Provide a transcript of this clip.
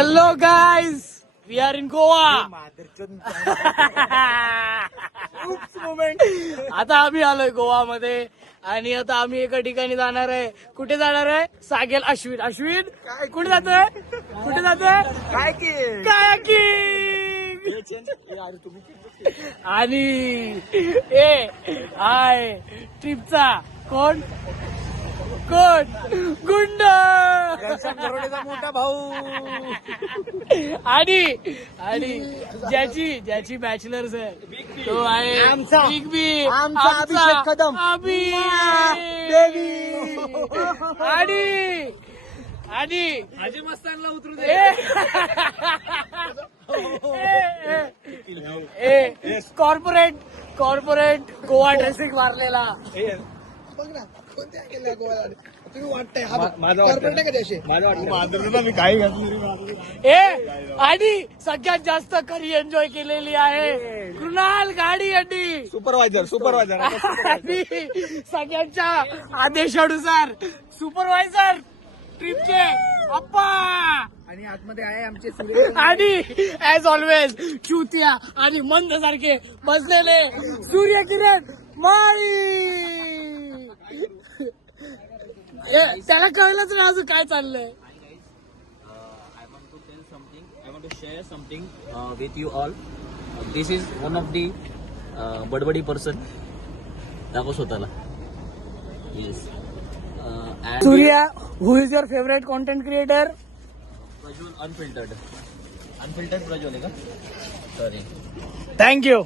Hello guys, we are in Goa. आता आम्ही आलोय गोवामध्ये आणि आता आम्ही एका ठिकाणी जाणार आहे. कुठे जाणार आहे? सागेल अश्विन. अश्विन कुठे जातोय? कुठे जातोय? कायाकिंग. आणि हाय ट्रिपचा कोण गुंड मोठा भाऊ. आणि ज्याची बॅचलर्स आहे तो आहे आमचा बिग बी, आमचा अभिषेक कदम. आणि हाजी मस्तानला उतरू कॉर्पोरेट गोवा ड्रेसिंग मारलेला. बघ ना कोणत्या केल्या गोव्याला तुम्ही वाटतंय कॉर्पोरेट आहे का त्याशी मी काही घातलं आणि सगळ्यात जास्त करी एन्जॉय केलेली आहे कृणाल गाडी अड्डी सुपरवायझर आणि सगळ्यांच्या आदेशानुसार सुपरवायझर ट्रिपचे अप्पा आणि आतमध्ये आहे आमचे आणि ऍज ऑलवेज चुतिया आणि मंद सारखे बसलेले सूर्यकिरण माळी. त्याला कळलंच नाही अजून काय चाललंय. I want to tell something. I want to share something with you all. This is one of the बडबडी person. दाखव स्वतःला. Yes. And Surya, who is your favourite content creator? Prajwal unfiltered. Unfiltered Prajwal आहे का? सॉरी. थँक्यू.